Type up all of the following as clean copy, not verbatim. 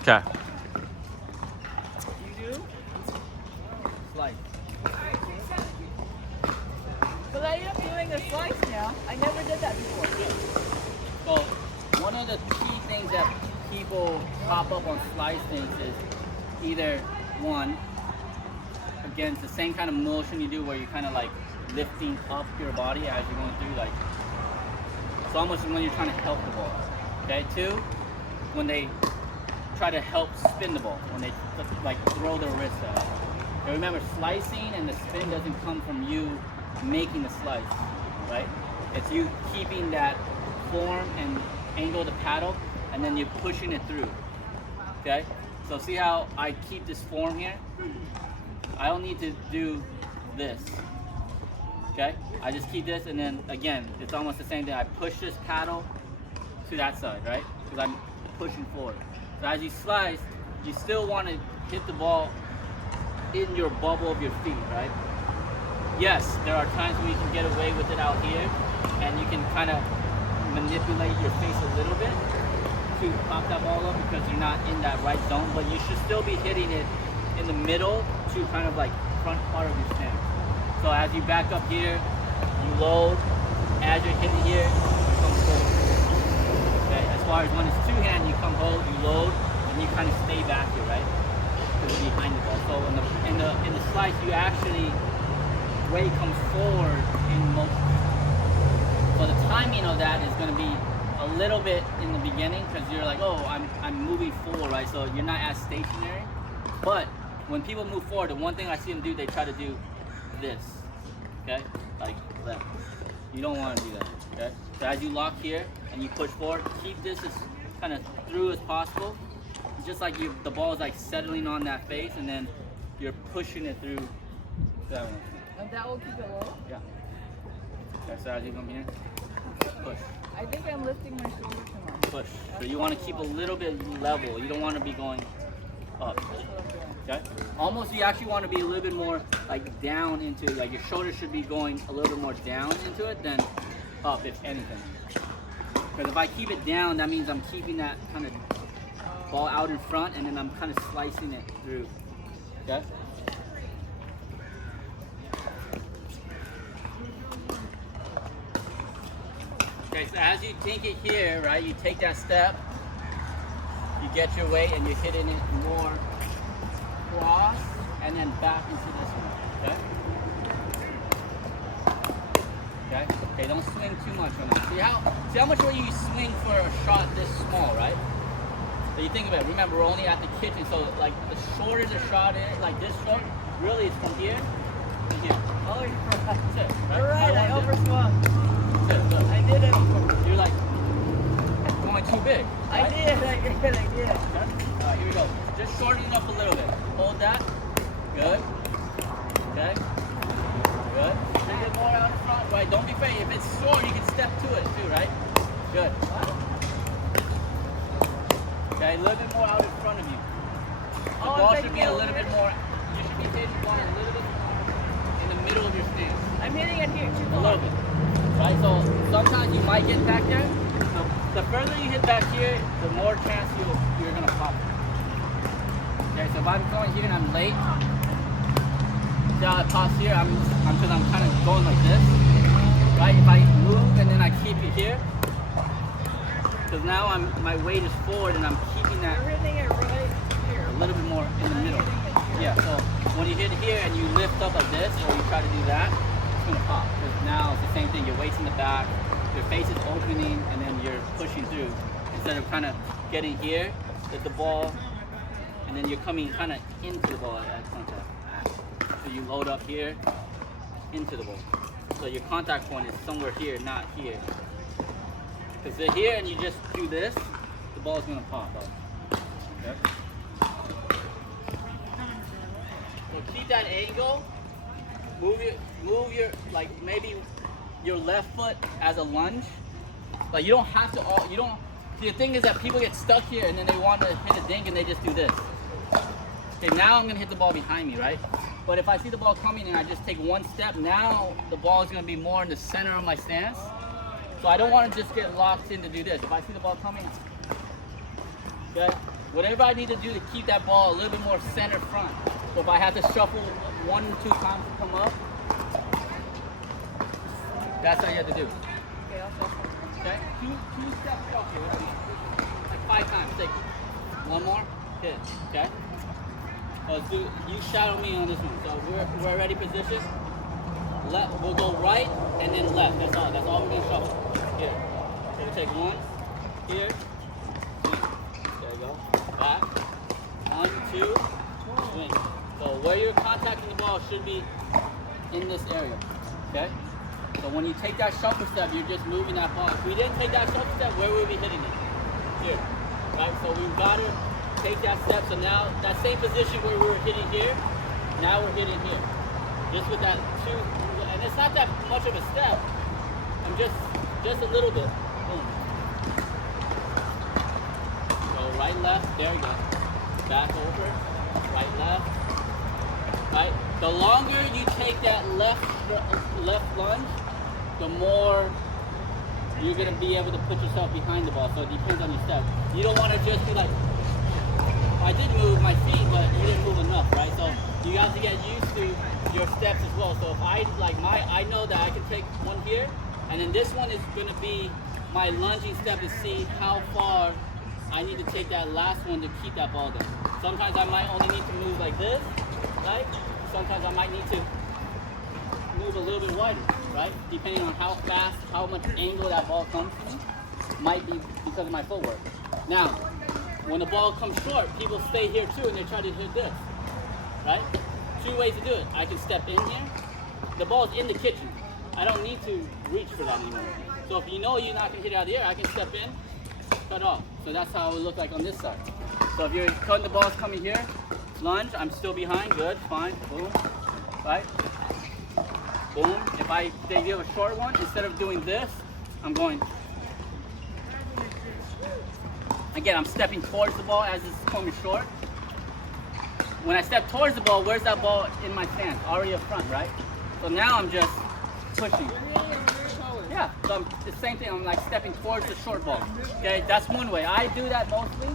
Okay. You do? Slice. But I am doing a slice now. I never did that before. So one of the key things that people pop up on slice things is either one, again, it's the same kind of motion you do where you're kind of like lifting up your body as you're going through, like, it's almost when you're trying to help the ball. Okay, two, when they try to help spin the ball, when they like throw their wrist out. Okay, remember, slicing and the spin doesn't come from you making the slice, right? It's you keeping that form and angle of the paddle, and then you're pushing it through. Okay, so see how I keep this form here? I don't need to do this. Okay, I just keep this, and then again, it's almost the same thing. I push this paddle to that side, right? Because I'm pushing forward. So as you slice, you still want to hit the ball in your bubble of your feet, right? Yes, there are times where you can get away with it out here, and you can kind of manipulate your face a little bit to pop that ball up because you're not in that right zone, but you should still be hitting it in the middle to kind of like front part of your stance. So as you back up here, you load. As you're hitting here, you come forward. Okay, as far as when it's two-hand, you come hold, you load, and you kind of stay back here, right? Because behind the ball. So in the slice, you actually weight comes forward in motion. So the timing of that is going to be a little bit in the beginning because you're like, oh, I'm moving forward, right? So you're not as stationary. But when people move forward, the one thing I see them do, they try to do this, okay? Like that. You don't want to do that, okay? So as you lock here and you push forward, keep this as kind of through as possible. It's just like the ball is like settling on that face, and then you're pushing it through that one. And that will keep it low? Yeah. Okay, so as you come here, push. I think I'm lifting my shoulder too much. Push. So you want to keep a little bit level. You don't want to be going up. That's what I'm doing. Okay? Almost you actually want to be a little bit more like down into, like your shoulder should be going a little bit more down into it than up, if anything. Because if I keep it down, that means I'm keeping that kind of ball out in front, and then I'm kind of slicing it through. Okay? Okay, so as you take it here, right, you take that step, you get your weight, and you're hitting it more cross, and then back into this one, okay? Okay, okay, don't swing too much on that. See how much weight you swing for a shot this small, right? So you think about it, remember we're only at the kitchen, so like the shorter the shot is, like this short, really it's from here to here. Oh, you're right. That's it, right? You're right, I wanted it. overswung. Look. I did it. You're like going too big. I Right? did. Okay. Alright, here we go. Just shorten it up a little bit. Hold that. Good. Okay. Good. Bring it more out in front. Right. Don't be afraid. If it's short, you can step to it too, right? Good. Okay, a little bit more out in front of you. The Oh, I'm ball should taking be it a over little here? bit more. You should be hitting the ball a little bit more in the middle of your stance. I'm hitting it here too A far. little bit. Right? So sometimes you might get back there. So the further you hit back here, the more chance you're gonna pop. Okay, so if I'm going here and I'm late, see how it pops here? I'm kind of going like this. Right? If I move and then I keep it here, because now my weight is forward and I'm keeping that You're hitting it right here. a little bit more in the middle. Yeah, so when you hit here and you lift up like this, or you try to do that, it's gonna pop. Because now it's the same thing. Your weight's in the back, your face is opening, and then you're pushing through. Instead of kind of getting here with the ball, and then you're coming kind of into the ball at contact. So you load up here, into the ball. So your contact point is somewhere here, not here. Because they're here and you just do this, the ball's gonna pop up. Okay? So keep that angle. Move your like maybe your left foot as a lunge. Like you don't have to see, the thing is that people get stuck here and then they want to hit a dink and they just do this. Okay, now I'm gonna hit the ball behind me, right? But if I see the ball coming and I just take one step, now the ball is gonna be more in the center of my stance. So I don't want to just get locked in to do this. If I see the ball coming, okay, whatever I need to do to keep that ball a little bit more center front. So if I have to shuffle 1 or 2 times to come up, that's how you have to do. Okay, I'll shuffle. Okay? Two step shuffle. Like 5 times. Take 1 more. Hit. Okay? So let's do, you shadow me on this one. So we're already positioned. We'll go right and then left. That's all. That's all we're gonna shuffle. Here. So we take 1. Here. There you go. Back. 1, 2. Swing. So where you're contacting the ball should be in this area. Okay? So when you take that shuffle step, you're just moving that ball. If we didn't take that shuffle step, where would we be hitting it? Here. Right? So we've got to take that step. So now that same position where we were hitting here, now we're hitting here. Just with that 2, and it's not that much of a step. I'm just a little bit. Boom. Go right, left. There you go. Back over. Right, left. Right. The longer you take that left lunge, the more you're gonna be able to put yourself behind the ball. So it depends on your step. You don't want to just be like, I did move my feet, but you didn't move enough, right? So you have to get used to your steps as well. So if I know that I can take one here, and then this one is gonna be my lunging step to see how far I need to take that last one to keep that ball there. Sometimes I might only need to move like this, right? Sometimes I might need to move a little bit wider, right? Depending on how fast, how much angle that ball comes to me, might be because of my footwork. Now, when the ball comes short, people stay here too and they try to hit this, right? 2 ways to do it. I can step in here. The ball's in the kitchen. I don't need to reach for that anymore. So if you know you're not gonna hit it out of the air, I can step in, cut off. So that's how it would look like on this side. So if you're cutting the ball's coming here, lunge, I'm still behind, good, fine, boom, right? Boom. If they give a short one, instead of doing this, I'm going. Again, I'm stepping towards the ball as it's coming short. When I step towards the ball, where's that ball in my stance? Already up front, right? So now I'm just pushing. Yeah, so the same thing, I'm like stepping towards the short ball. Okay, that's one way. I do that mostly.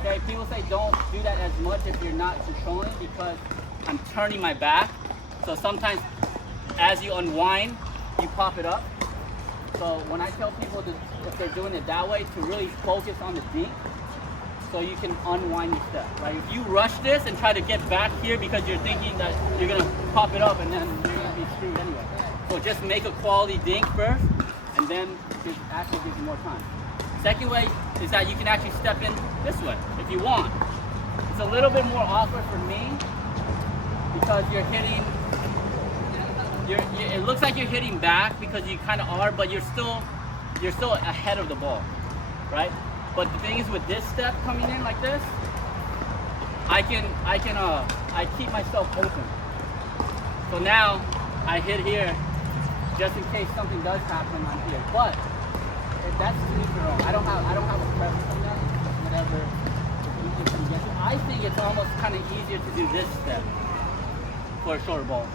Okay, people say don't do that as much if you're not controlling because I'm turning my back. So sometimes as you unwind, you pop it up. So when I tell people to, if they're doing it that way, to really focus on the dink so you can unwind your step, right? If you rush this and try to get back here because you're thinking that you're gonna pop it up and then you're gonna be screwed anyway. So just make a quality dink first and then it actually gives you more time. Second way is that you can actually step in this way if you want. It's a little bit more awkward for me because you're hitting, it looks like you're hitting back because you kind of are, but you're still ahead of the ball, right? But the thing is with this step coming in like this, I keep myself open. So now I hit here just in case something does happen on here. But that's to each their own. I don't have a preference on that. Whatever. I think it's almost kind of easier to do this step for a short ball.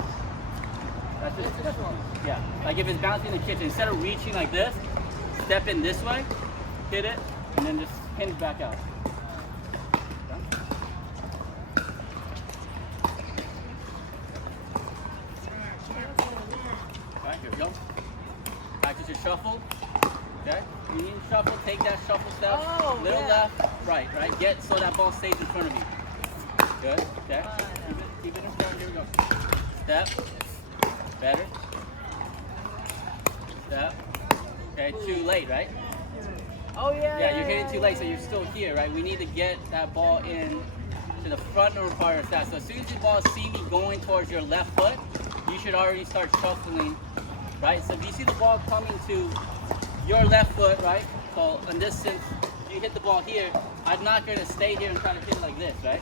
That's just this one. Yeah. Like if it's bouncing in the kitchen, instead of reaching like this, step in this way, hit it, and then just hinge back out. Alright, here we go. Practice your shuffle. Okay? You need to shuffle, take that shuffle step. Little left, right? Get so that ball stays in front of you. Good. Okay. Keep it in front. Here we go. Step. Better. Step. Okay, too late, right? Oh yeah. Yeah, you're hitting too late, so you're still here, right? We need to get that ball in to the front of our stat. So as soon as the ball see me going towards your left foot, you should already start shuffling, right? So if you see the ball coming to your left foot, right? So in this sense, if you hit the ball here, I'm not going to stay here and try to hit it like this, right?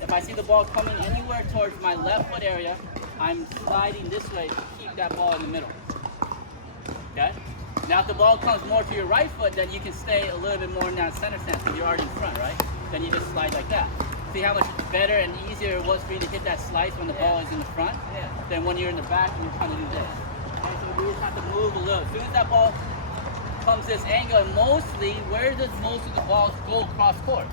If I see the ball coming anywhere towards my left foot area, I'm sliding this way to keep that ball in the middle. Okay? Now if the ball comes more to your right foot, then you can stay a little bit more in that center stance because you're already in front, right? Then you just slide like that. See how much better and easier it was for you to hit that slice when the ball is in the front than when you're in the back and you're trying to do this. Okay, so we just have to move a little. As soon as that ball comes this angle, and mostly, where does most of the balls go across court?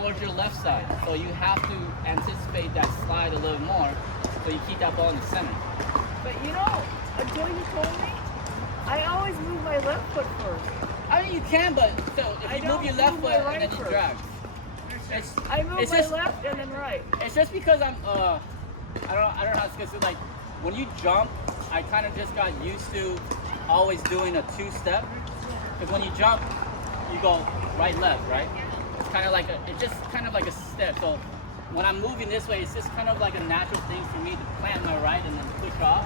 towards your left side. So you have to anticipate that slide a little more, so you keep that ball in the center. But you know, until you told me, I always move my left foot first. I mean, you can, but so if I you move your don't left move foot my and right then you first. drag. It's, I move it's my just, left and then right. It's just because I don't know how to explain it. Like when you jump, I kind of just got used to always doing a two-step. Because when you jump, you go right, left, right? It's kind of like it's just kind of like a step. So when I'm moving this way, it's just kind of like a natural thing for me to plant my right and then push off.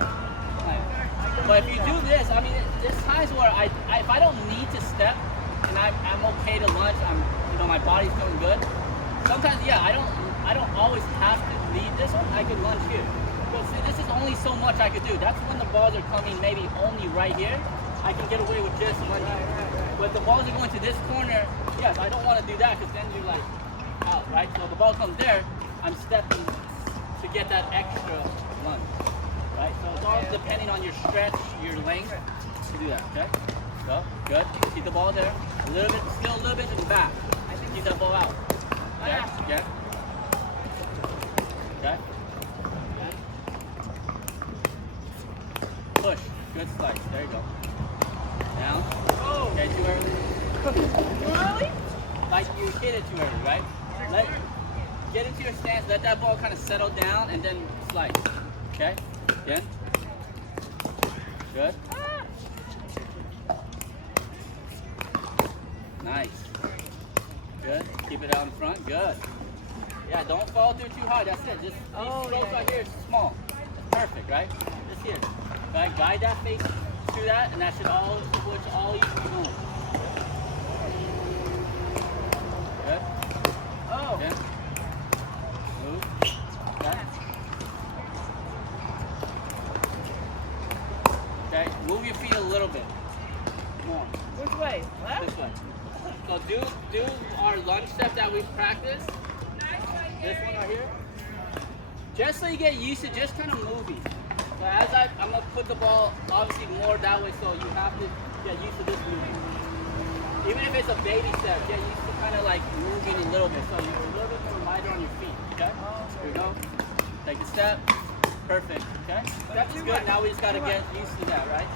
But if you do this, I mean, there's times where if I don't need to step and I'm okay to lunge, my body's doing good. Sometimes, yeah, I don't always have to lead this one. I could lunge here. But see, this is only so much I could do. That's when the balls are coming maybe only right here. I can get away with just lunging. Right. But the balls are going to this corner. Yes, I don't want to do that because then you're like out, right? So the ball comes there. I'm stepping to get that extra lunge, right? So it's all depending on your stretch, your length to do that. Okay. So good. Keep the ball there. A little bit, still a little bit in the back. Keep that ball out. Okay. Okay. Okay. Push. Good slice. There you go. Down. Oh. Okay, too early. Too early? Like you hit it too early, right? Get into your stance, let that ball kind of settle down, and then slice. Okay? Again. Good. Nice. Good. Keep it out in front. Good. Yeah, don't fall through too hard. That's it. Just these strokes right here is small. That's perfect, right? Just here. Right? Guide that face through that, and that should all you can do. Good. Oh. Okay. Move. Okay. Okay. Move your feet a little bit more. Which way? Left? This way. So do our lunge step that we've practiced. This one right here. Just so you get used to just kind of moving. So as I'm gonna put the ball obviously more that way, so you have to get used to this moving. Even if it's a baby step, get used to kind of like moving a little bit, so you're a little bit more lighter on your feet. Okay. Here we go. Take a step. Perfect. Okay. Step is good. Now we just gotta get used to that, right?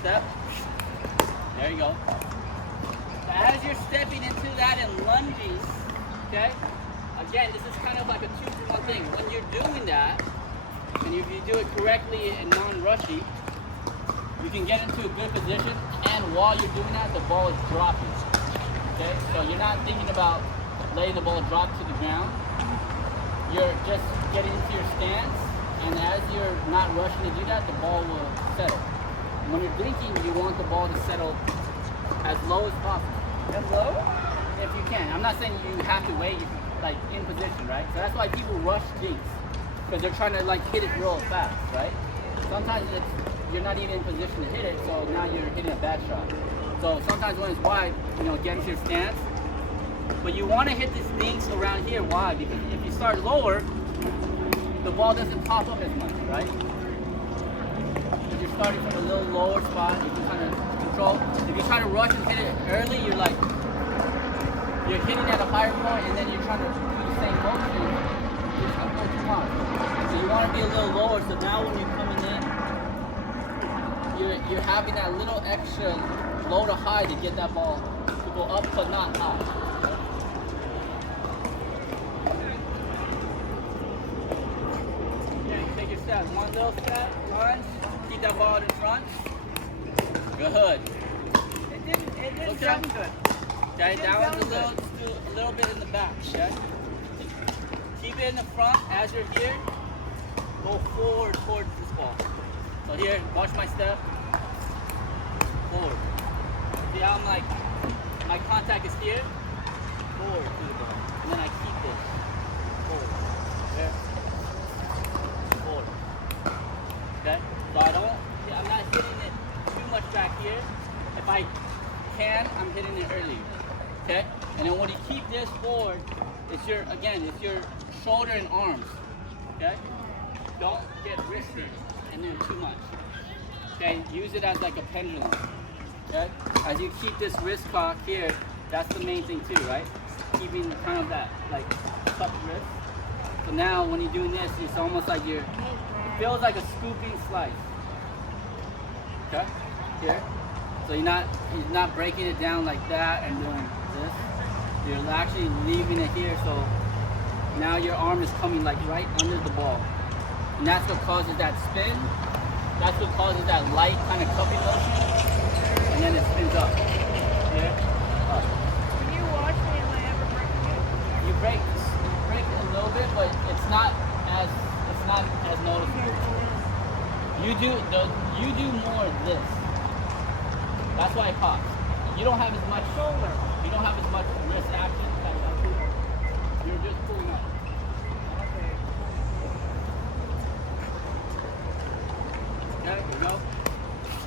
Step. There you go. As you're stepping into that and lunging, okay? Again, this is kind of like a 2-for-1 thing. When you're doing that, and if you do it correctly and non-rushy, you can get into a good position, and while you're doing that, the ball is dropping. Okay? So you're not thinking about letting the ball drop to the ground. You're just getting into your stance, and as you're not rushing to do that, the ball will settle. When you're dinking, you want the ball to settle as low as possible. As low? If you can. I'm not saying you have to wait, like in position, right? So that's why people rush dinks, because they're trying to like hit it real fast, right? Sometimes you're not even in position to hit it, so now you're hitting a bad shot. So sometimes when it's wide, get into your stance. But you want to hit these dinks around here. Why? Because if you start lower, the ball doesn't pop up as much, right? If you're starting from a little lower spot, you can kind of control. If you try to rush and hit it early, you're hitting at a higher point, and then you're trying to do the same motion. It's going to go too hard. So you want to be a little lower. So now when you're coming in, you're having that little extra low to high to get that ball to go up, but not high. Okay, take your step. One little step, lunge, keep that ball in front. Good. It didn't sound good. Okay, that one's a little bit in the back, okay? Keep it in the front as you're here. Go forward towards this ball. So here, watch my step. Forward. See how I'm like, my contact is here. Forward to the ball. And then I keep this. Forward. There. Forward. Okay? So I'm not hitting it too much back here. If I can, I'm hitting it early. Okay? And then when you keep this forward, it's your shoulder and arms. Okay? Don't get risky and do too much. Okay? Use it as like a pendulum. Okay? As you keep this wrist cock here, that's the main thing too, right? keeping kind of that like cupped wrist. So now when you're doing this, it's almost like it feels like a scooping slice. Okay, here. So you're not breaking it down like that and doing this. You're actually leaving it here. So now your arm is coming like right under the ball, and that's what causes that spin. That's what causes that light kind of cupping motion, and then it spins up. Here, up. When you watch me, am I ever breaking it? You break a little bit, but it's not as noticeable. You do more of this. That's why it pops. You don't have as much shoulder. You don't have as much wrist action. You're just pulling up. Okay. Okay, here we go.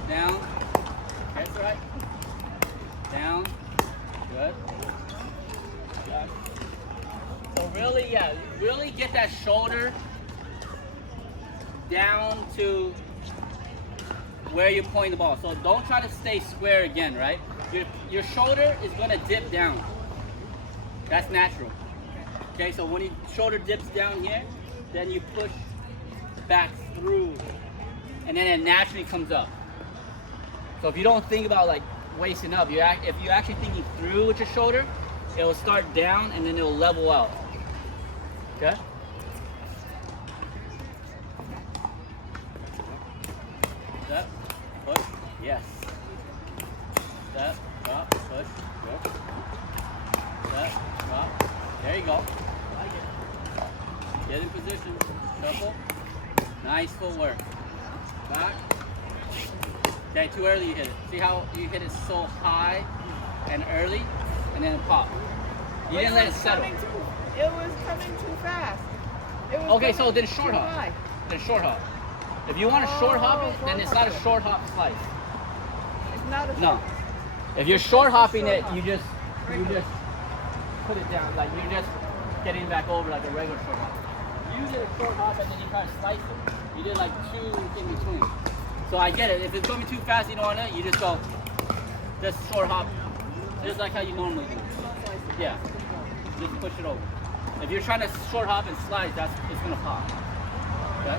Down. That's right. Down. Good. Good. So really get that shoulder down to where you're pointing the ball. So don't try to stay square again, right? Your shoulder is gonna dip down. That's natural. Okay, so when your shoulder dips down here, then you push back through, and then it naturally comes up. So if you don't think about like wasting up, if you're actually thinking through with your shoulder, it will start down and then it will level out. Okay? Step, push, yes. Step, drop, push, good. Step, drop. There you go. Like it. Get in position. Shuffle. Nice footwork. Back. Okay, too early you hit it. See how you hit it so high and early, and then it popped. You didn't let it settle. It was coming too fast. Okay, so then short hop. High. Then short hop. If you want to short hop it, then it's not a short hop slice. It's not a No. If you're short hopping it, you just put it down. Like you're just getting back over like a regular short hop. You did a short hop and then you try to slice it. You did like two in between. So I get it. If it's going too fast, you don't want it. You just go, just short hop, just like how you normally do. Yeah. Just push it over. If you're trying to short hop and slice, it's gonna pop. Okay.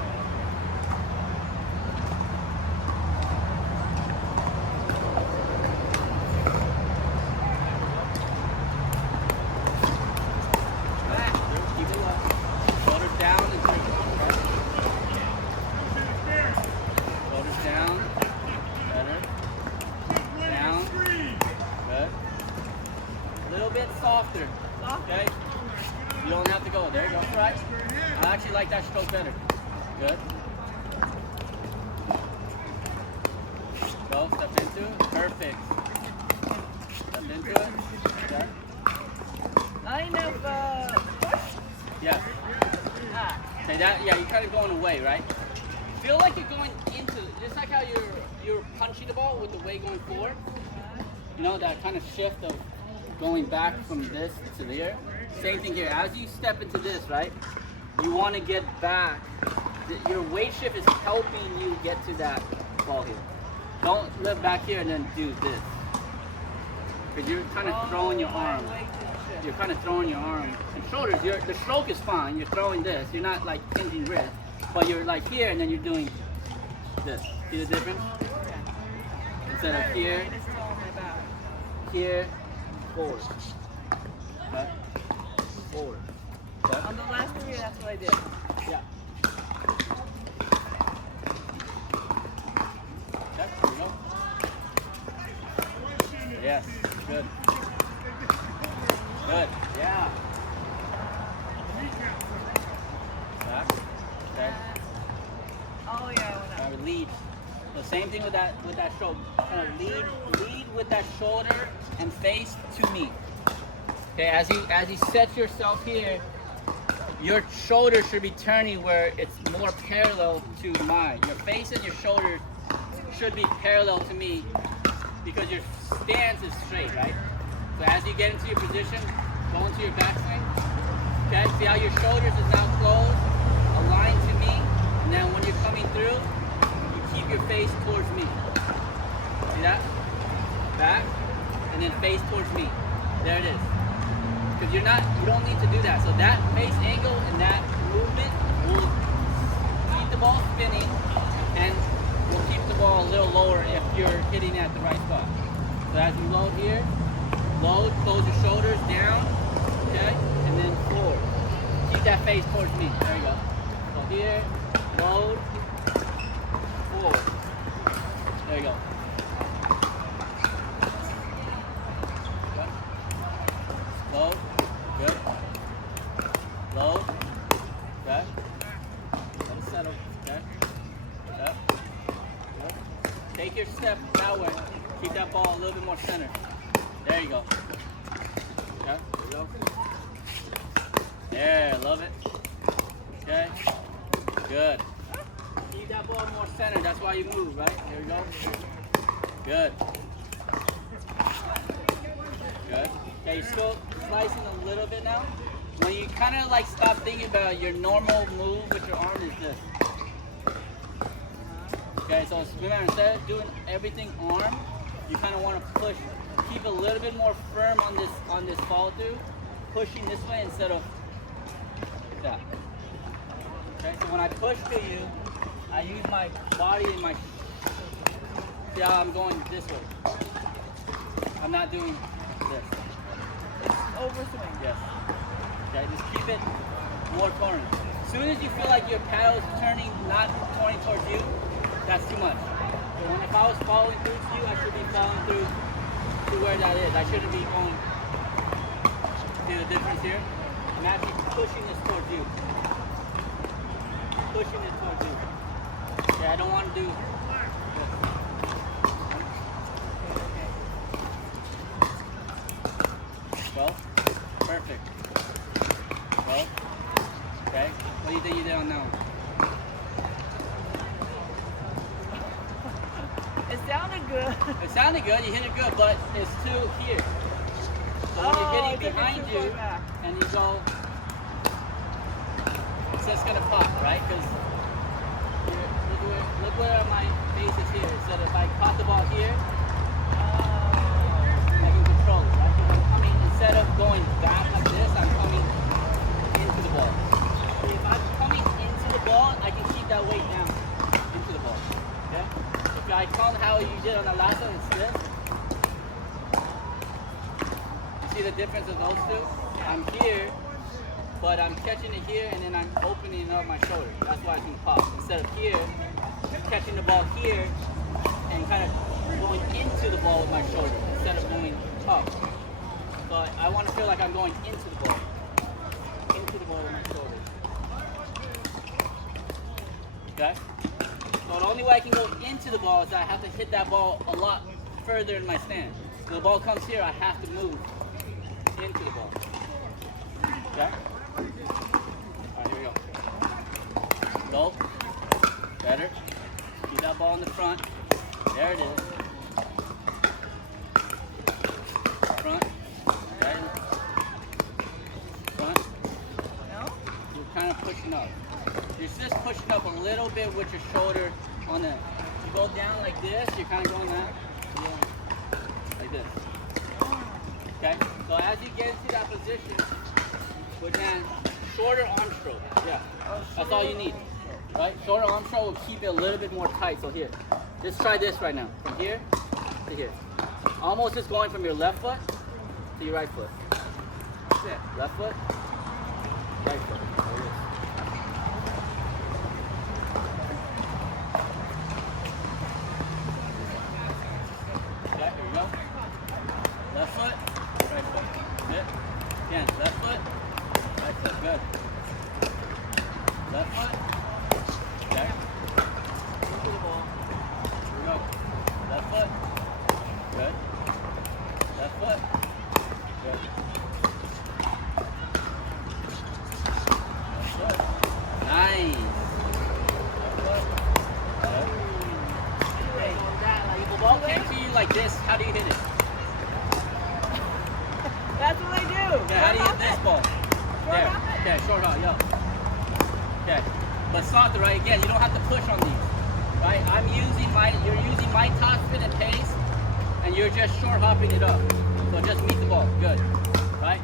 Keep it up. Shoulders down and through. Shoulders down. Better. Down. Good. A little bit softer. Okay. You don't have to go. There you go. Right. I actually like that stroke better. Good. Go. Step into it. Perfect. Step into it. Okay. Line of push. Yeah. Okay, yeah, you're kind of going away, right? Feel like you're going into, just like how you're punching the ball with the weight going forward. You know, that kind of shift of going back from this to there. Same thing here. As you step into this, right, you want to get back. Your weight shift is helping you get to that ball here. Don't live back here and then do this. Because you're kind of throwing your arm. You're kind of throwing your arm and shoulders. The stroke is fine. You're throwing this. You're not like hinging wrist. But you're like here and then you're doing this. See the difference? Instead of here, here, forward. Okay? Forward. Okay? On the last three, that's what I did. Yeah. Okay, here we go. Yes, good. Good, yeah. Back, okay. Oh yeah, I went up. Lead. The same thing with that stroke. Kind of lead with that shoulder and face to me. Okay, as you set yourself here, your shoulder should be turning where it's more parallel to mine. Your face and your shoulders should be parallel to me because your stance is straight, right? So as you get into your position, go into your backswing. Okay, see how your shoulders is now closed, aligned to me, and then when you're coming through, you keep your face towards me. See that? Back, and then face towards me. There it is. because you don't need to do that. So that face angle and that movement will keep the ball spinning and will keep the ball a little lower if you're hitting at the right spot. So as you load here, load, close your shoulders down, okay, and then forward. Keep that face towards me. There you go. So here, load, forward. There you go. Good. Load. Good. Load. Okay. Let it settle. Okay. Up. Good. Take your step that way. Keep that ball a little bit more centered. There you go. Okay. There you go. There. Love it. Okay. Good. Keep that ball more centered. That's why you move, right? There we go. Good. Good. Okay, you're still slicing a little bit now. When you kind of like stop thinking about your normal move with your arm is this. Okay, so remember, instead of doing everything arm, you kind of want to push, keep a little bit more firm on this follow through, pushing this way instead of that. Okay, so when I push to you, I use my body and my, see how I'm going this way. I'm not doing this. It's overswing. Yes. Okay, just keep it more turning. As soon as you feel like your paddle is turning, not turning towards you, that's too much. So if I was following through to you, I should be following through to where that is. I shouldn't be going, see the difference here? I'm actually pushing this towards you. Pushing it towards you. Okay, I don't want to do this. Well, perfect. Well, okay. What do you think you're doing now? It sounded good. It sounded good, you hit it good, but it's too here. So when you're I getting took it behind too you far back. and you go, it's just gonna pop, right? Because look where my base is here. Instead of if I caught the ball here, I can control it, right? 'Cause I'm coming, instead of going back like this, I'm coming into the ball. See, if I'm coming into the ball, I can keep that weight down into the ball, okay? If I come how you did on the last one, it's this. You see the difference of those two? I'm here, but I'm catching it here and then I'm opening up my shoulder. That's why I can pop. Instead of here, catching the ball here and kind of going into the ball with my shoulder instead of going up. So I want to feel like I'm going into the ball. Into the ball with my shoulder. Okay? So the only way I can go into the ball is that I have to hit that ball a lot further in my stand. So the ball comes here, I have to move into the ball. Okay? Alright, here we go. Go. Better. Keep that ball in the front. There it is. Front. Okay. Front. No? You're kind of pushing up. You're just pushing up a little bit with your shoulder on the. You go down like this, you're kind of going that. Yeah. Like this. Okay? So as you get into that position, with that shorter arm stroke. Yeah. That's all you need. Right? Shorter arm stroke will keep it a little bit more tight. So here. Just try this right now. From here to here. Almost just going from your left foot to your right foot. That's it. Left foot, right foot. There it is. Okay, here we go. Left foot, right foot. Good. Again, left foot, right foot. Good. Left foot. Okay. Into the ball. Here we go. Left foot. Good. Left foot. Good. Left foot. Nice. Left foot. Good. Hey, if the ball came to you like this, how do you hit it? That's what I do. Okay, how do you hit this ball? Short hop it. Okay, short hop, yo. Okay, but softer, right? Again, you don't have to push on these, right? You're using my top spin and pace, and you're just short hopping it up. So just meet the ball, good, right?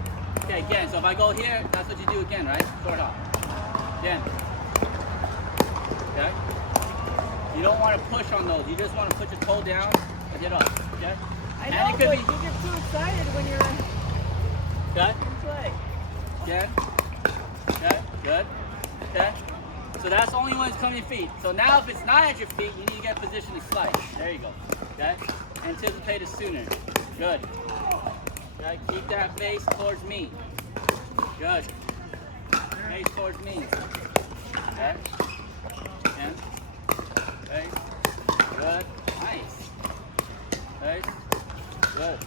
Okay, again, so if I go here, that's what you do again, right? Short hop. Again. Okay? You don't want to push on those. You just want to put your toe down and get up. Okay? I And know, it could but be- you get too excited when you're Okay? in play. Okay? Okay? Good? Okay? So that's only when it's coming to your feet. So now if it's not at your feet, you need to get position to slice. There you go. Okay? Anticipate it sooner. Good. Okay? Keep that face towards me. Good. Face towards me. Okay? Again. Face. Good. Nice. Face. Good.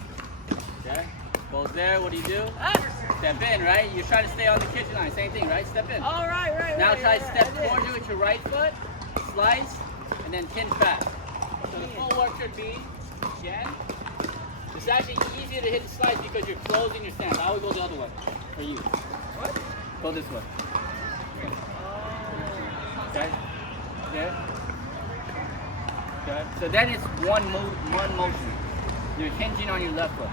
Okay? Goes there. What do you do? Step in, right? You're trying to stay on the kitchen line. Same thing, right? Step in. All right. Now try to step I did. towards you with your right foot, slice, and then hinge back. So the footwork should be, again, it's actually easier to hit the slice because you're closing your stance. I always go the other way for you. What? Go this way. Okay? There. Okay? So then it's one motion. You're hinging on your left foot.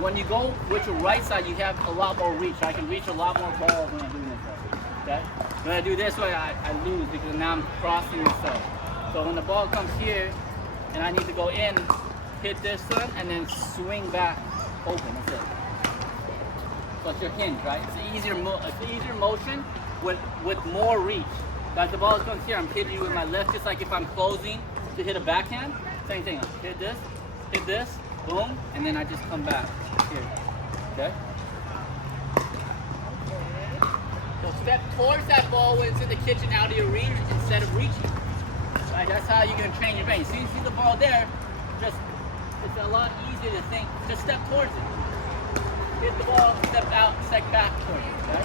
When you go with your right side, you have a lot more reach. I can reach a lot more balls when I'm doing this way. Okay? When I do this way, I lose because now I'm crossing myself. So when the ball comes here and I need to go in, hit this one, and then swing back open. That's it. So it's your hinge, right? It's an easier motion with more reach. Like the ball comes here, I'm hitting you with my left, just like if I'm closing to hit a backhand. Same thing. Hit this, boom, and then I just come back here. Okay? So step towards that ball when it's in the kitchen out of your reach instead of reaching. Right? That's how you're gonna train your brain. So you see the ball there, it's a lot easier to think, just step towards it. Hit the ball, step out, step back towards it. Okay?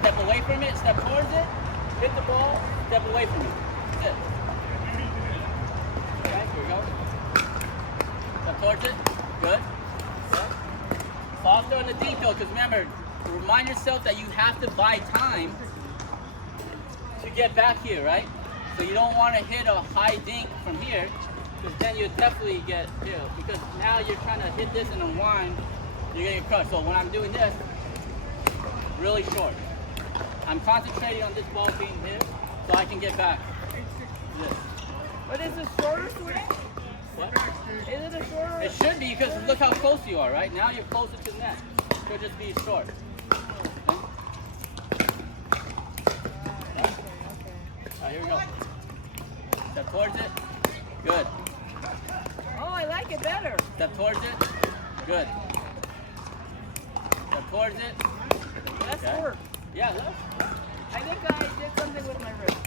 Step away from it, step towards it, hit the ball, step away from it. That's it. Okay, here we go. Step towards it. Good. Good. Softer on the deep though, because remember, remind yourself that you have to buy time to get back here, right? So you don't want to hit a high dink from here, because then you definitely get killed. Because now you're trying to hit this and unwind, you're getting crushed. So when I'm doing this, really short. I'm concentrating on this ball being hit, so I can get back. This. But is it shorter swing? What? Is it a shorter? It should be, because look how close you are, right? Now you're closer to the net. It should just be short. Alright, here we go. Step towards it. Good. Oh, I like it better. Step towards it. Good. Step towards it. That's Okay. work. Yeah, look. I think I did something with my wrist.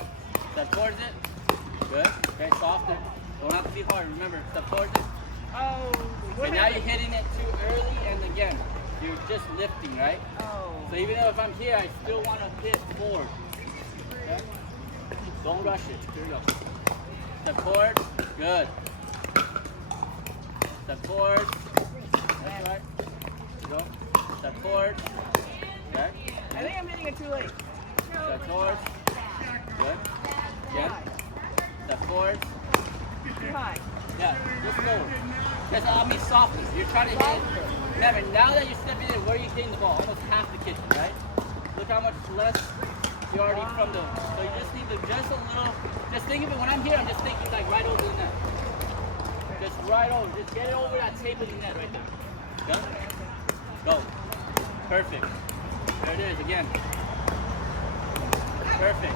Step towards it. Good. Okay, softer. Don't have to be hard. Remember, step towards it. Oh. And now you're hitting it too early, and again, you're just lifting, right? Oh. So even though if I'm here, I still want to hit forward. Okay? Don't rush it. Here we go. Step forward. Good. Step forward. That's right. Here we go. Step forward. Okay. I think I'm hitting it too late. Step forward. Good. Again. Step forward. Too high. Yeah, just go. That's I mean softer. You're trying to hit. Remember, now that you're stepping in, where are you hitting the ball? Almost half the kitchen, right? Look how much less you already from the. So you just need to just a little. Just think of it. When I'm here, I'm just thinking like right over the net. Just right over. Just get it over that tape of the net right there. Go. Go. Perfect. There it is again. Perfect.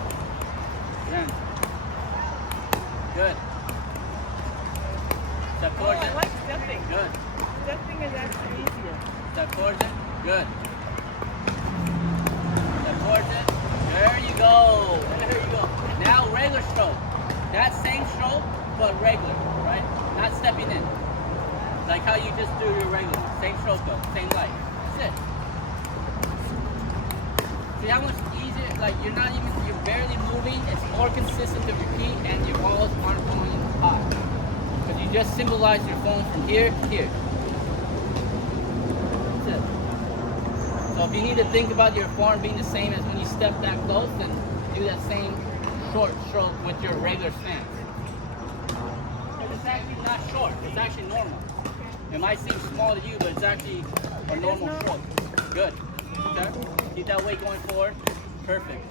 Again. Good. Step Oh, towards I it. like stepping. Good. Stepping is actually easier. Step towards it. Good. Step towards it. There you go. There you go. Now regular stroke. That same stroke, but regular, right? Not stepping in. Like how you just do your regular. Same stroke though. Same light. That's it. See how much easier, like you're barely moving. It's more consistent of your feet and your balls aren't going high. Because you just symbolize your phone from here to here. That's it. So if you need to think about your form being the same as when you step that close, then do that same short stroke with your regular stance. Because it's actually not short, it's actually normal. It might seem small to you, but it's actually a normal stroke. Good. Okay. Keep that weight going forward. Perfect.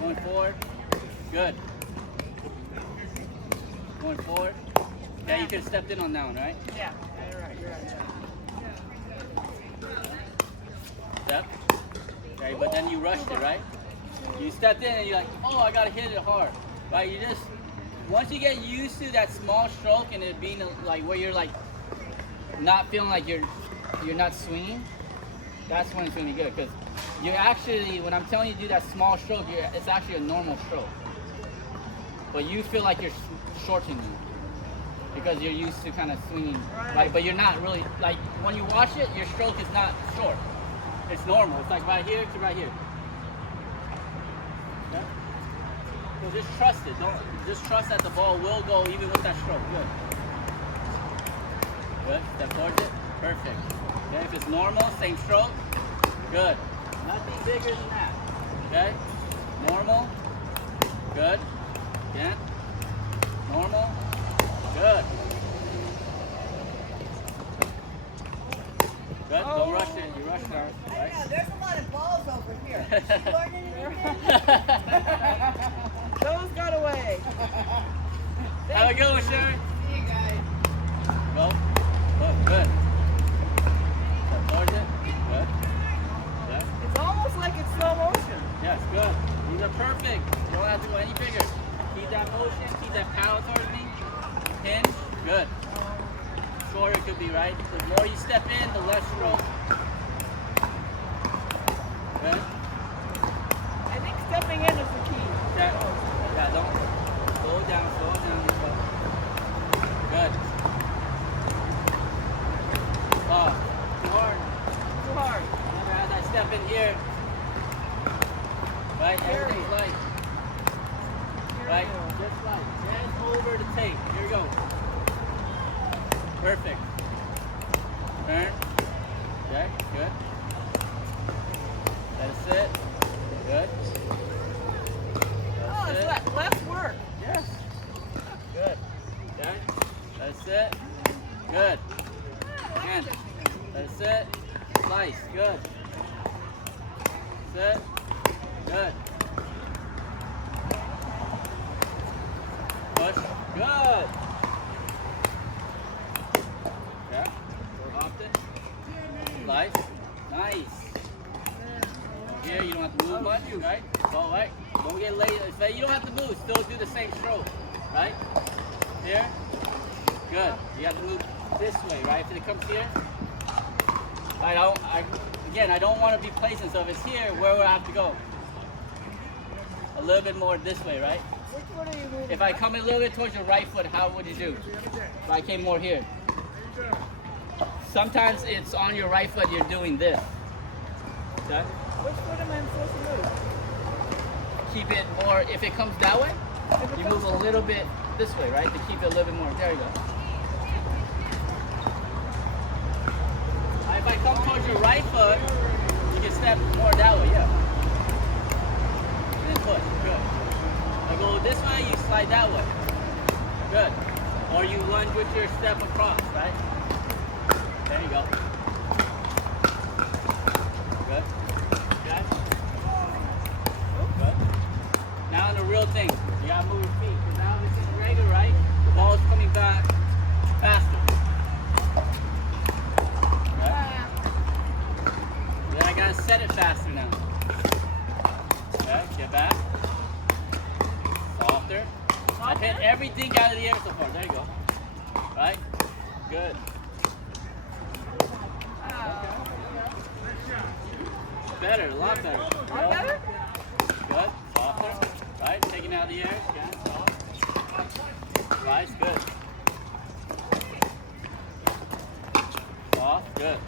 Going forward. Good. Going forward. Yeah, you could have stepped in on that one, right? Yeah, you're right, yeah. Step. Okay, but then you rushed it, right? You stepped in and you're like, oh, I gotta hit it hard. Right? You just, once you get used to that small stroke and it being like where you're like not feeling like you're not swinging, that's when it's gonna be good. Because you actually, when I'm telling you to do that small stroke, it's actually a normal stroke. But you feel like you're shortening because you're used to kind of swinging, right? But you're not really, like when you watch it, your stroke is not short. It's normal. It's like right here to right here. Okay? So just trust it. Don't just trust that the ball will go even with that stroke. Good. Good. Step towards it. Perfect. Okay. If it's normal, same stroke. Good. Nothing bigger than that. Okay. Normal. Good. Again. Normal. Good. Good. Don't rush it. You rushed ours. I know, there's a lot of balls over here. Those got away. Have a good one, Sharon. See you guys. Go. Oh, good. Step towards it. Good. Good. It's almost like it's slow motion. Yes, good. These are perfect. You don't have to go any bigger. Keep that motion. Keep that power towards me. Hinge. Good. Shorter it could be, right? The more you step in, the less stroke. Good. I think stepping in is the key. Okay. Yeah, don't. Slow it down. Slow it down. Good. Oh, too hard. Too hard. Remember, as I step in here, right? Everything's light. Right? Just light. Just over the tape. Here we go. Perfect. Turn. Okay, good. That's it. Good. Oh, That's it's it. less work. Yes. Good. Okay. That's it. Good. Again. That's it. Slice. Good. That's it. Good. Push. Good. Yeah. Opt it. Slice. Nice. Here, you don't have to move much, right? All right. Don't get lazy. You don't have to move. Still do the same stroke, right? Here. Good. You have to move this way, right? If it comes here. I don't want to be placing. So if it's here, where would I have to go? A little bit more this way, right? Which one are you moving? If I come a little bit towards your right foot, how would you do? If I came more here. Sometimes it's on your right foot, you're doing this. Okay? Which foot am I supposed to move? Keep it more, if it comes that way, you move a little bit this way, right? To keep it a little bit more. There you go. If I come towards your right foot, you can step more that way, yeah. And then push, good. I go this way, you slide that way. Good. Or you lunge with your step across, right? There you go. Good. Good. Good. Now the real thing, you gotta move your feet. Because now this is regular, right? The ball is coming back faster. Okay. Then I gotta set it faster now. Okay, get back. Softer. I've hit everything out of the air so far. There you go. Right? Good. Better, a lot better. All better? Good. Softer. Right? Taking out of the air. Yeah, soft. Nice. Good. Soft. Good.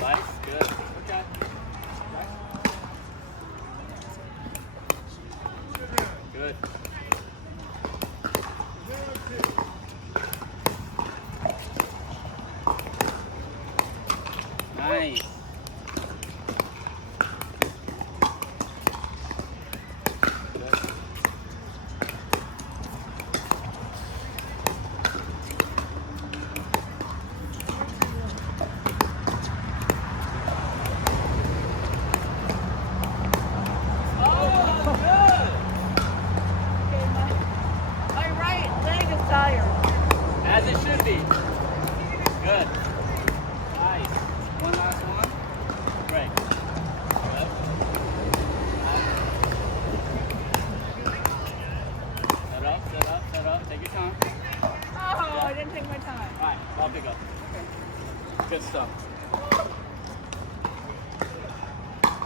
Nice. Good. Okay. Good. Nice. I didn't take my time. All right, I'll pick up. Okay. Good stuff.